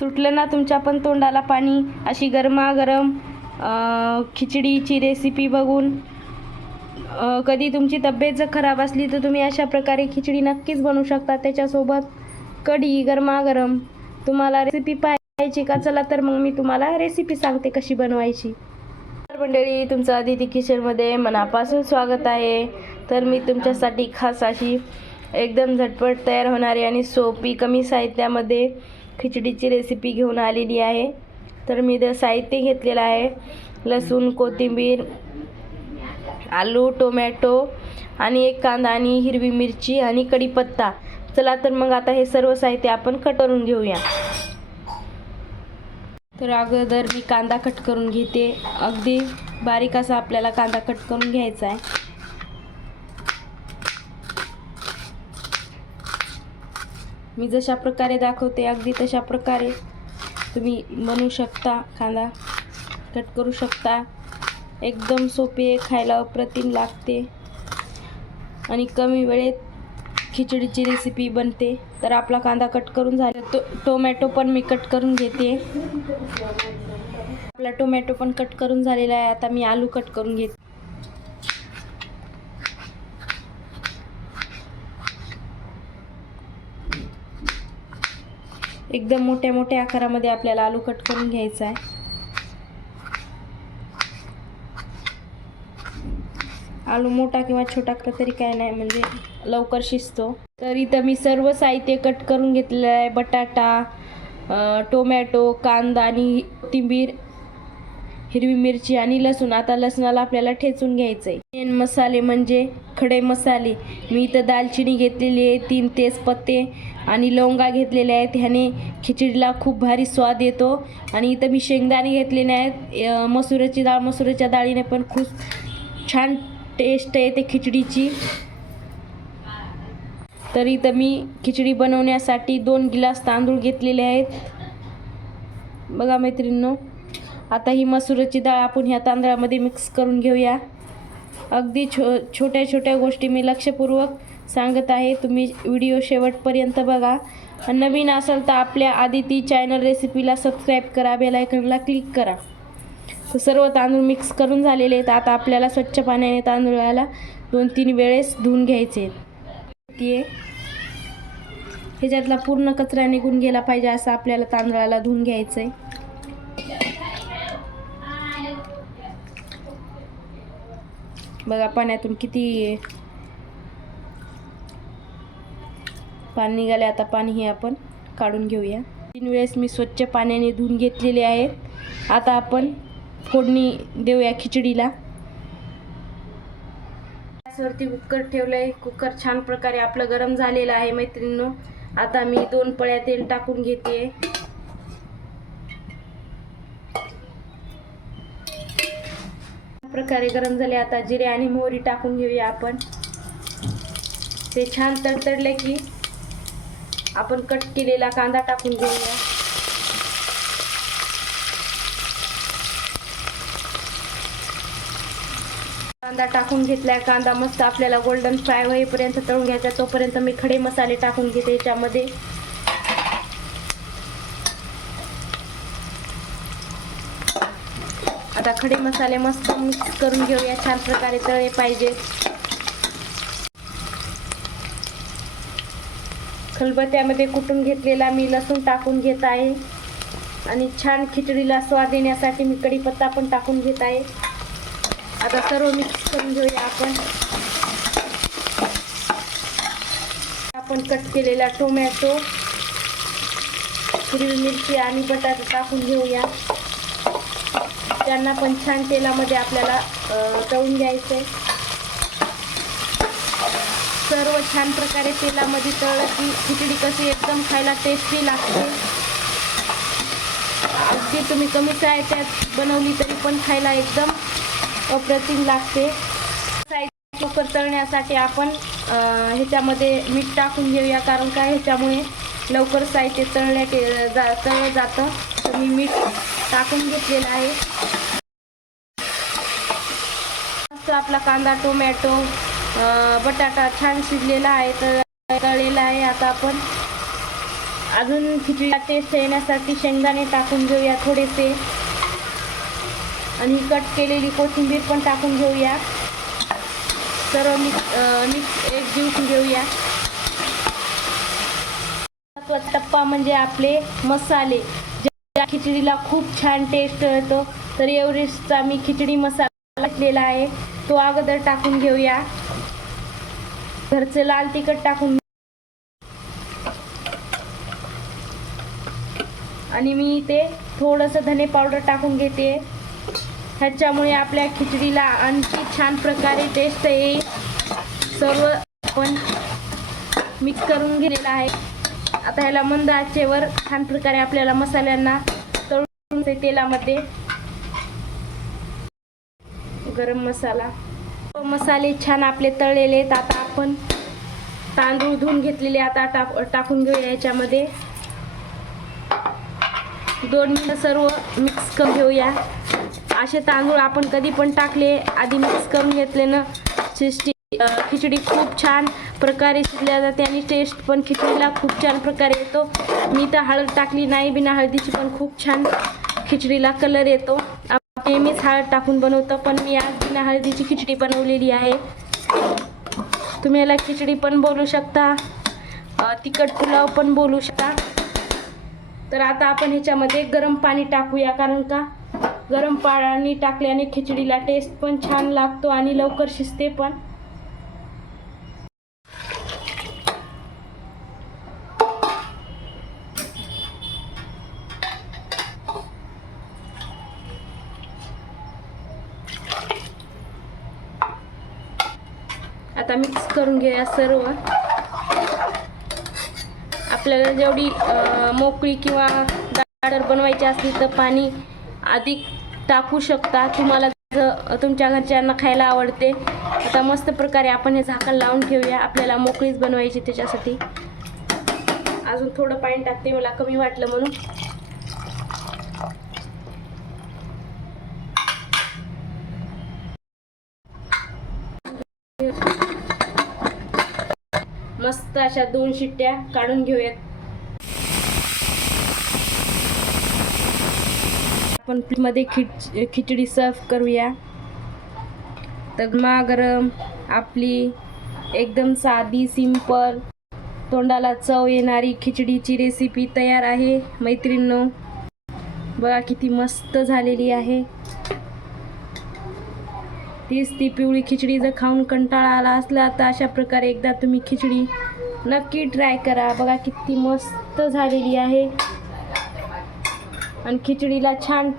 सुटलं ना तुमच्या पण तोंडाला पाणी अशी गरमागरम खिचडीची रेसिपी बघून? कधी तुमची तब्येत जर खराब असली तर तुम्ही अशा प्रकारे खिचडी नक्कीच बनवू शकता, त्याच्यासोबत कढी गरमागरम. तुम्हाला रेसिपी पाहायची का? चला तर मग मी तुम्हाला रेसिपी सांगते कशी बनवायची. तर मंडळी, तुमचं अदिती किचनमध्ये मनापासून स्वागत आहे. तर मी तुमच्यासाठी खास अशी एकदम झटपट तयार होणारी आणि सोपी कमी साहित्यामध्ये खिचडीची रेसिपी घेऊन आलेली आहे. तर मी साहित्य घेतलेलं आहे लसूण, कोथिंबीर, आलू, टोमॅटो आणि एक कांदा आणि हिरवी मिरची आणि कढीपत्ता. चला तर मग आता हे सर्व साहित्य आपण कट करून घेऊया. तर अगोदर मी कांदा कट करून घेते. अगदी बारीक असा आपल्याला कांदा कट करून घ्यायचा आहे. मी जशा प्रकारे दाखवते अगदी तशा प्रकारे तुम्ही बनवू शकता, कांदा कट करू शकता. एकदम सोपी आहे, खायला अप्रतिम लागते आणि कमी वेळेत खिचडीची रेसिपी बनते. तर आपला कांदा कट करून झाला. टोमॅटो पण मी कट करून घेते. आपला टोमॅटो पण कट करून झालेला आहे. आता मी आलू कट करून घेते. एकदम मोठ्या मोठ्या आकारामध्ये आपल्याला आलू कट करून घ्यायचा आहे. आलू मोठा किंवा छोटा तरी काय नाही, म्हणजे लवकर शिजतो. तर इथं मी सर्व साहित्य कट करून घेतलेलं आहे. बटाटा, टोमॅटो, कांदा आणि कोथिंबीर, हिरवी मिरची आणि लसूण. आता लसणाला आपल्याला ठेचून घ्यायचं आहे. मेन मसाले म्हणजे खडे मसाले. मी इथं दालचिनी घेतलेली आहे, 3 तेजपत्ते आणि लवंगा घेतलेले आहेत. ह्याने खिचडीला खूप भारी स्वाद येतो. आणि इथं मी शेंगदाणे घेतलेले आहेत, मसुराची डाळ. मसुराच्या डाळीने पण खूप छान टेस्ट येते खिचडीची. तर इथं मी खिचडी बनवण्यासाठी 2 गिलास तांदूळ घेतलेले आहेत. बघा मैत्रिणींनो, आता ही मसुराची डाळ आपण ह्या तांदळामध्ये मिक्स करून घेऊया. अगदी छोट्या छोट्या गोष्टी मी लक्षपूर्वक सांगत आहे. तुम्ही व्हिडिओ शेवटपर्यंत बघा. नवीन असाल तर आपल्या आदिती चॅनल रेसिपीला सबस्क्राईब करा, बेल आयकॉनला क्लिक करा. तर सर्व तांदूळ मिक्स करून झालेले आहेत. आता आपल्याला स्वच्छ पाण्याने तांदूळाला 2-3 वेळेस धुवून घ्यायचे. ह्याच्यातला पूर्ण कचरा निघून गेला पाहिजे असं आपल्याला तांदळाला धुवून घ्यायचं आहे. बघा पाण्यातून किती पाणी निघाले. आता पाणी हे आपण काढून घेऊया. 3 वेळेस मी स्वच्छ पाण्याने धुवून घेतलेले आहेत. आता आपण फोडणी देऊया खिचडीला. गॅसवरती कुकर ठेवलंय. कुकर छान प्रकारे आपलं गरम झालेलं आहे मैत्रिणींनो. आता मी 2 पळ्या तेल टाकून घेते. प्रकारे गरम झाले. आता जिरे आणि मोहरी टाकून घेऊया आपण. ते छान तडतडले की आपण कट केलेला कांदा टाकून घेऊया. कांदा टाकून घेतलाय. कांदा मस्त आपल्याला गोल्डन फ्राय होईपर्यंत तळून घ्यायचा. तोपर्यंत मी खडे मसाले टाकून घेते याच्यामध्ये. आता खडे मसाले मस्त मिक्स करून घेऊया. छान प्रकारे तळले पाहिजे. खलबत्त्यामध्ये कुटून घेतलेला मी लसूण टाकून घेत आहे आणि छान खिचडीला स्वाद येण्यासाठी मी कढीपत्ता पण टाकून घेत आहे. आता सर्व मिक्स करून घेऊया आपण. आपण कट केलेला टोमॅटो, हिरवी मिरची आणि बटाटे टाकून घेऊया. त्यांना पण छान तेलामध्ये आपल्याला तळून घ्यायचं आहे. सर्व छान प्रकारे तेलामध्ये तळलं की खिचडी कशी एकदम खायला टेस्टी लागते. अगदी तुम्ही कमी साहित्यात बनवली तरी पण खायला एकदम अप्रतिम लागते. कुकर तळण्यासाठी आपण ह्याच्यामध्ये मीठ टाकून घेऊया, कारण काय ह्याच्यामुळे लवकर साहित्य तळलं जातं. तर मी मीठ टाकून घेतलेलं आहे. मस्त आपला कांदा, टोमॅटो, बटाटा छान शिजलेला आहे, तर तळलेला आहे. आता आपण अजून खिचडीला टेस्ट येण्यासाठी शेंगदाणे टाकून घेऊया थोडेसे आणि कट केलेली कोथिंबीर पण टाकून घेऊया. सर्व मिक्स एक जीव घेऊया. टप्पा म्हणजे आपले मसाले, ज्या खिचडीला खूप छान टेस्ट येतो. तर एव्हरेस्टचा मी खिचडी मसाला घेतलेला आहे, तो अगोदर टाकून घेऊया. घरचे लाल तिखट टाकून आणि मी इथे थोडंसं धने पावडर टाकून घेते. ह्याच्यामुळे आपल्या खिचडीला आणखी छान प्रकारे टेस्ट येईल. सर्व आपण मिक्स करून घेतलेलं आहे. आता ह्याला मंद आचेवर छान प्रकारे आपल्याला मसाल्यांना तळून तेलामध्ये. गरम मसाले छान आपले तळलेले आहेत. आता आपण तांदूळ धुवून घेतलेले आता टाकून घेऊया याच्यामध्ये. 2 मिनिटं सर्व मिक्स करून घेऊया. असे तांदूळ आपण कधी पण टाकले आधी मिक्स करून घेतले ना, खिचडी खूप छान प्रकारे शिजल्या जाते आणि टेस्ट पण खिचडीला खूप छान प्रकारे येतो. मी तर हळद टाकली नाही, बिना हळदीची पण खूप छान खिचडीला कलर येतो. आपण नेहमीच हळद टाकून बनवतो, पण मी आज बिना हळदीची खिचडी बनवलेली आहे. तुम्ही याला खिचडी पण बोलू शकता, तिखट पुलाव पण बोलू शकता. तर आता आपण ह्याच्यामध्ये गरम पाणी टाकूया, कारण का गरम पाणी टाकल्याने खिचडीला टेस्ट पण छान लागतो आणि लवकर शिजते पण. आता मिक्स करून घेऊया सर्व. आपल्याला जेवढी मोकळी किंवा दाट बनवायची असली तर पाणी अधिक टाकू शकता, तुम्हाला तुमच्या घरच्यांना खायला आवडते. आता मस्त प्रकारे आपण हे झाकण लावून ठेवूया. आपल्याला मोकळीच बनवायची त्याच्यासाठी. अजून थोडं पाणी टाकते, मला कमी वाटलं म्हणून. मस्त अशा 2 शिट्ट्या काढून घेऊयात. आपण प्लेटमध्ये खिचडी सर्व करूया. तर गरम आपली एकदम साधी सिंपल तोंडाला चव येणारी खिचडीची रेसिपी तयार आहे मैत्रिणींनो. बघा किती मस्त झालेली आहे. तीच ती पिवळी खिचडी जर खाऊन कंटाळा आला असला तर अशा प्रकारे एकदा तुम्ही खिचडी नक्की ट्राय करा. बघा किती मस्त झालेली आहे. आणि खिचडीला छान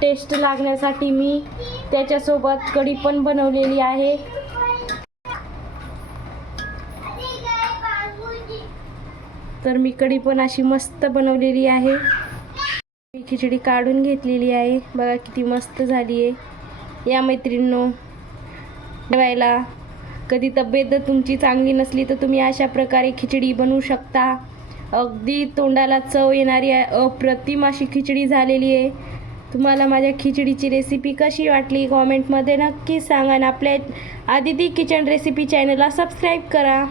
टेस्ट लागण्यासाठी मी त्याच्यासोबत कढी पण बनवलेली आहे. तर मी कढी पण अशी मस्त बनवलेली आहे. मी खिचडी काढून घेतलेली आहे. बघा किती मस्त झाली आहे. या मैत्रिणींनो, जेवायला कधी तब्येत तुमची चांगली नसली तर तुम्ही अशा प्रकारे खिचडी बनवू शकता. अगदी तोंडाला चव येणारी अप्रतिम अशी खिचडी झालेली आहे. तुम्हाला माझ्या खिचडीची रेसिपी कशी वाटली कॉमेंटमध्ये नक्की सांगा आणि आपल्या आदिती किचन रेसिपी चॅनलला सबस्क्राईब करा.